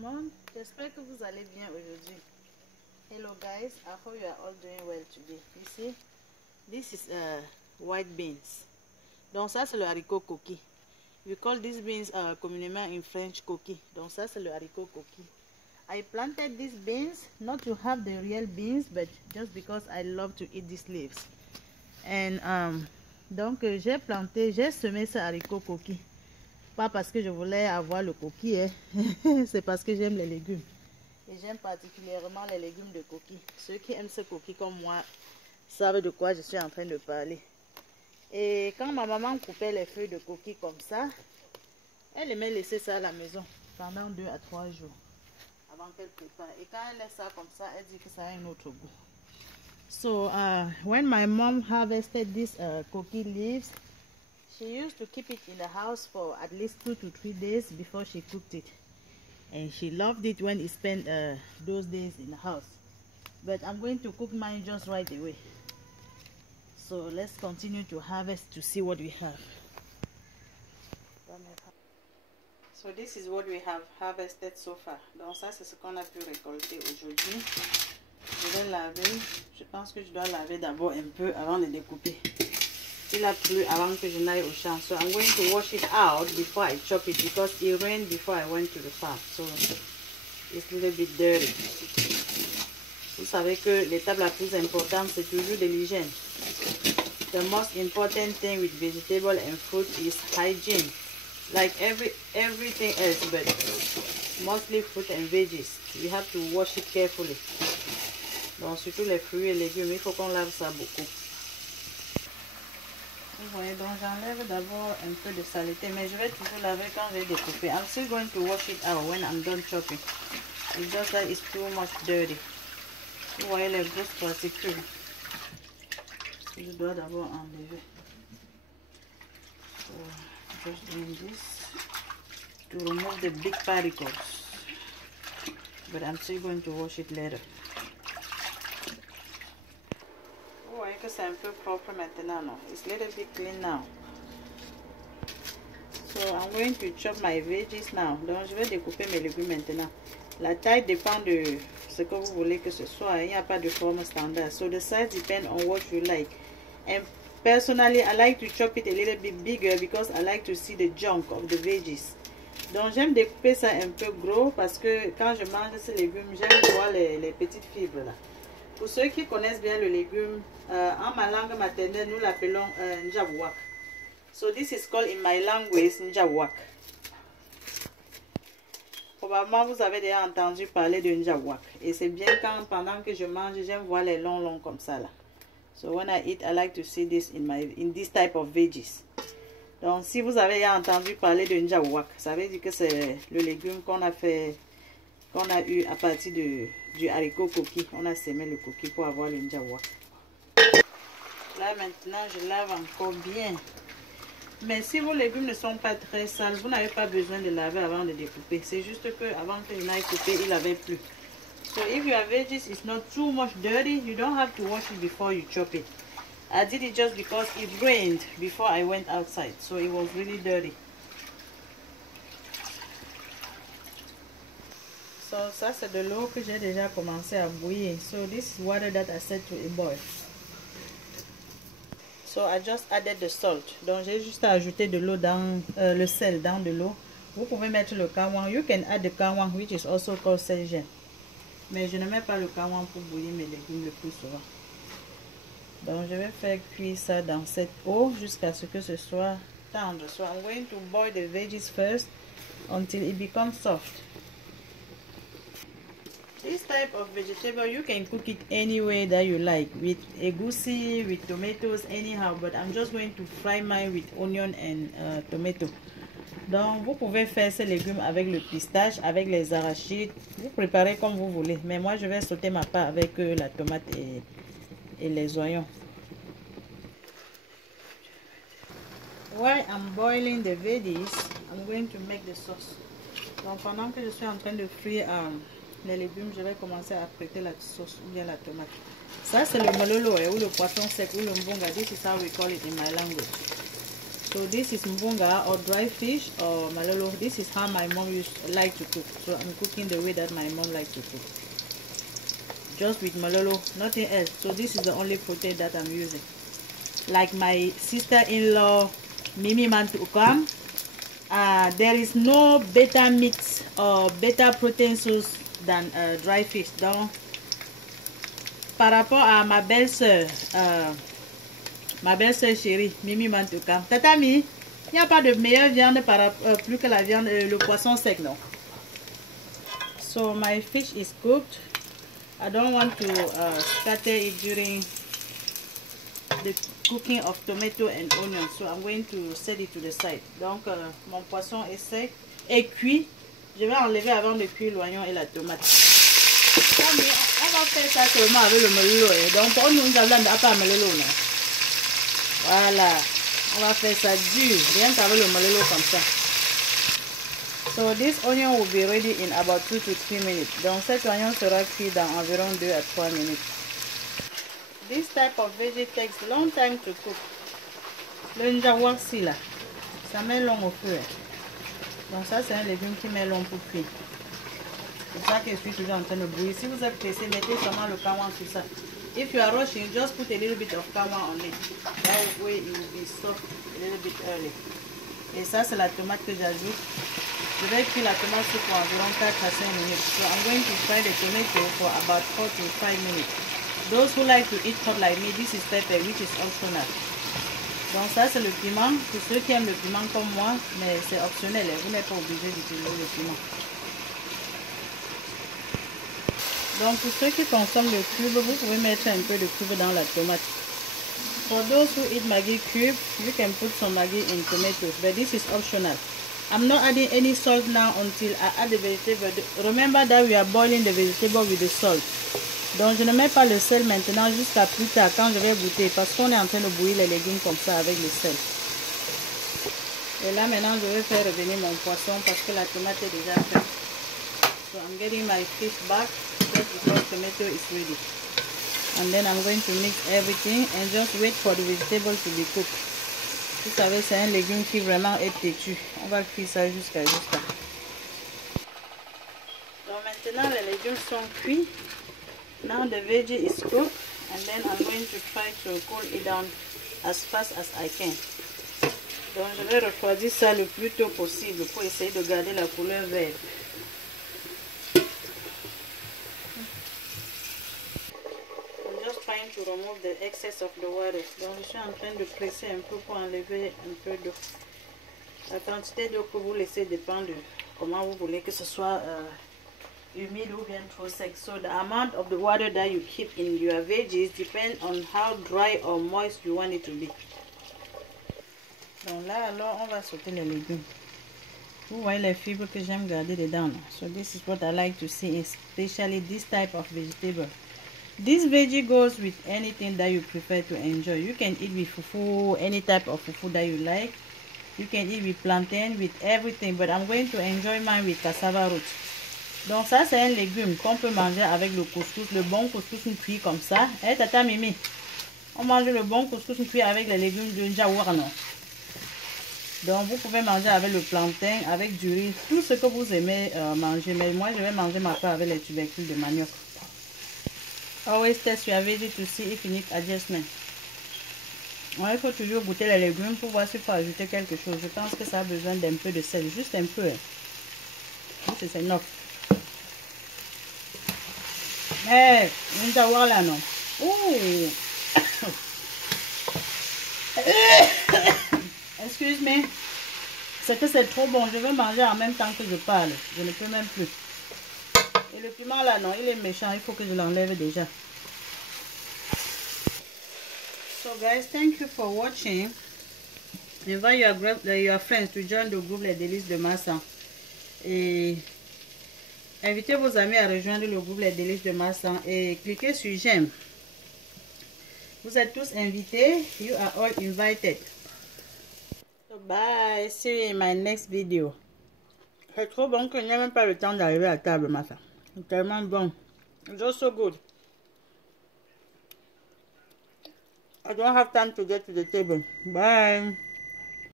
Monde, j'espère que vous allez bien aujourd'hui. Hello guys, I hope you are all doing well today. You see, this is white beans. Donc ça c'est le haricot coquille. We call these beans communément in French coquille. Donc ça c'est le haricot coquille. I planted these beans not to have the real beans, but just because I love to eat these leaves. And donc j'ai semé ce haricot coquille. Pas parce que je voulais avoir le coquille, hein. C'est parce que j'aime les légumes. Et j'aime particulièrement les légumes de coquille. Ceux qui aiment ce coquille comme moi savent de quoi je suis en train de parler. Et quand ma maman coupait les feuilles de coquille comme ça, elle aimait laisser ça à la maison pendant 2 à 3 jours avant qu'elle prépare. Et quand elle laisse ça comme ça, elle dit que ça a un autre goût. So when my mom harvested these coquille leaves, she used to keep it in the house for at least 2 to 3 days before she cooked it. And she loved it when it spent those days in the house. But I'm going to cook mine just right away. So let's continue to harvest to see what we have. So this is what we have harvested so far. Donc ça c'est ce qu'on a pu récolter aujourd'hui. Je vais laver. Je pense que je dois laver d'abord un peu avant de découper. Il a plu avant que je n'aille au champ. So I'm going to wash it out before I chop it because it rained before I went to the farm. So it's a little bit dirty. Vous savez que l'étape la plus importante c'est toujours de l'hygiène. The most important thing with vegetable and fruit is hygiene. Like everything else, but mostly fruit and veggies. We have to wash it carefully. Donc surtout les fruits et légumes, il faut qu'on lave ça beaucoup. Vous voyez, donc j'enlève d'abord un peu de saleté, mais je vais toujours laver quand je vais découper. I'm still going to wash it out when I'm done chopping. It's just that it's too much dirty. Vous voyez les grosses particules. Je dois d'abord enlever. So, just doing this to remove the big particles. But I'm still going to wash it later. Vous voyez que c'est un peu propre maintenant, non? It's a little bit clean now. So I'm going to chop my veggies now. Donc je vais découper mes légumes maintenant. La taille dépend de ce que vous voulez que ce soit. Il n'y a pas de forme standard. So the size depends on what you like. And personally, I like to chop it a little bit bigger because I like to see the junk of the veggies. Donc j'aime découper ça un peu gros parce que quand je mange ces légumes, j'aime voir les petites fibres là. Pour ceux qui connaissent bien le légume, en ma langue maternelle, nous l'appelons njawak. So this is called in my language njawak. Probablement vous avez déjà entendu parler de njawak. Et c'est bien quand pendant que je mange, j'aime voir les longs comme ça là. So when I eat, I like to see this in this type of veggies. Donc si vous avez déjà entendu parler de njawak, ça veut dire que c'est le légume qu'on a eu à partir du haricot coquille. On a semé le coquille pour avoir le njawak. Là maintenant je lave encore bien. Mais si vos légumes ne sont pas très sales, vous n'avez pas besoin de laver avant de découper. C'est juste que avant que je n'aille couper, il avait plu. So if your veggies is not too much dirty, you don't have to wash it before you chop it. I did it just because it rained before I went outside, so it was really dirty. So ça c'est de l'eau que j'ai déjà commencé à bouillir. So this is water that I set to a boil. So I just added the salt. Donc j'ai juste ajouté de l'eau dans le sel dans de l'eau. Vous pouvez mettre le kawang. You can add the kawang, which is also called seljen. Mais je ne mets pas le kawang pour bouillir mes légumes le plus souvent. Donc je vais faire cuire ça dans cette eau jusqu'à ce que ce soit tendre. So I'm going to boil the veggies first until it becomes soft. This type of vegetable, you can cook it any way that you like, with egusi, with tomatoes, anyhow. But I'm just going to fry mine with onion and tomato. Donc, vous pouvez faire ces légumes avec le pistache, avec les arachides. Vous préparez comme vous voulez. Mais moi, je vais sauter ma part avec la tomate et les oignons. While I'm boiling the veggies, I'm going to make the sauce. Donc, pendant que je suis en train de frire les légumes, je vais commencer à prêter la sauce ou bien la tomate. Ça c'est le mololo ou le poisson sec ou le mbonga. This is how we call it in my language. So this is mpunga or dry fish or malolo. This is how my mom like to cook. So I'm cooking the way that my mom likes to cook. Just with malolo, nothing else. So this is the only protein that I'm using. Like my sister-in-law, Mimi Mantukam, there is no better meat or better protein source than dry fish. Donc, par rapport à ma belle-sœur chérie, Mimi Mantukam, Tatami, il n'y a pas de meilleure viande plus que la viande, le poisson sec, non? So my fish is cooked. I don't want to scatter it during the cooking of tomato and onion, so I'm going to set it to the side. Donc mon poisson est sec et cuit. Je vais enlever avant de cuire l'oignon et la tomate. On va faire ça seulement avec le melolo. Donc pour nous allons pas melolo. Voilà, on va faire ça dur, rien qu'avec le melolo comme ça. So this onion will be ready in about 2 to 3 minutes. Donc cet oignon sera cuit dans environ 2 à 3 minutes. This type of veggie takes long time to cook. Le njawasi là, ça met long au feu. Donc ça c'est un légume qui met long pour cuire. C'est ça que je suis toujours en train de bouillir. Si vous êtes pressé, mettez seulement le kawan sur ça. If you are rushing, just put a little bit of kawan on it. That way it will be soft a little bit early. Et ça c'est la tomate que j'ajoute. Je vais cuire la tomate pour environ 4 à 5 minutes. So I'm going to fry the tomato for about 4 to 5 minutes. Those who like to eat hot like me, this is pepper, which is optional. Donc ça c'est le piment. Pour ceux qui aiment le piment comme moi, mais c'est optionnel. Vous n'êtes pas obligé d'utiliser le piment. Donc pour ceux qui consomment le cube, vous pouvez mettre un peu de cube dans la tomate. For those who eat Maggi cube, you can put some Maggi in tomatoes, but this is optional. I'm not adding any salt now until I add the vegetable. Remember that we are boiling the vegetable with the salt. Donc je ne mets pas le sel maintenant jusqu'à plus tard quand je vais goûter parce qu'on est en train de bouillir les légumes comme ça avec le sel. Et là maintenant je vais faire revenir mon poisson parce que la tomate est déjà faite. So I'm getting my fish back just because tomato is ready. And then I'm going to mix everything and just wait for the vegetable to be cooked. Vous savez, c'est un légume qui vraiment est têtu. On va cuire ça jusqu'à là. Donc maintenant, les légumes sont cuits. Now the veggie is cooked. And then I'm going to try to cool it down as fast as I can. Donc je vais refroidir ça le plus tôt possible pour essayer de garder la couleur verte. To remove the excess of the water. Donc je suis en train de presser un peu pour enlever un peu d'eau. La quantité d'eau que vous laissez dépend de comment vous voulez que ce soit humide ou bien trop sec. So the amount of the water that you keep in your veggies depends on how dry or moist you want it to be. Donc là alors on va sauter les légumes. Vous voyez les fibres que j'aime garder dedans. So this is what I like to see, especially this type of vegetable. This veggie goes with anything that you prefer to enjoy. You can eat with fufu, any type of fufu that you like. You can eat with plantain, with everything. But I'm going to enjoy mine with cassava root. Donc ça c'est un légume qu'on peut manger avec le couscous. Le bon couscous cuit comme ça. Eh tata Mimi, on mange le bon couscous cuit avec les légumes de njawar, non? Donc vous pouvez manger avec le plantain, avec du riz, tout ce que vous aimez manger. Mais moi je vais manger ma part avec les tubercules de manioc. Always test your veggie to see if you need adjustment. Ouais, il faut toujours goûter les légumes pour voir s'il faut ajouter quelque chose. Je pense que ça a besoin d'un peu de sel, juste un peu. C'est enough. Hey, on va voir là non. Oh. Excuse me. C'est que c'est trop bon. Je veux manger en même temps que je parle. Je ne peux même plus. Et le piment là, non, il est méchant. Il faut que je l'enlève déjà. So guys, thank you for watching. Invite your friends to join the groupe Les Délices de Massa. Et invitez vos amis à rejoindre le groupe Les Délices de Massa. Et cliquez sur j'aime. Vous êtes tous invités. You are all invited. So bye. See you in my next video. C'est trop bon qu'il n'y a même pas le temps d'arriver à table, Massa. C'est tellement bon. It's just so good. I don't have time to get to the table. Bye.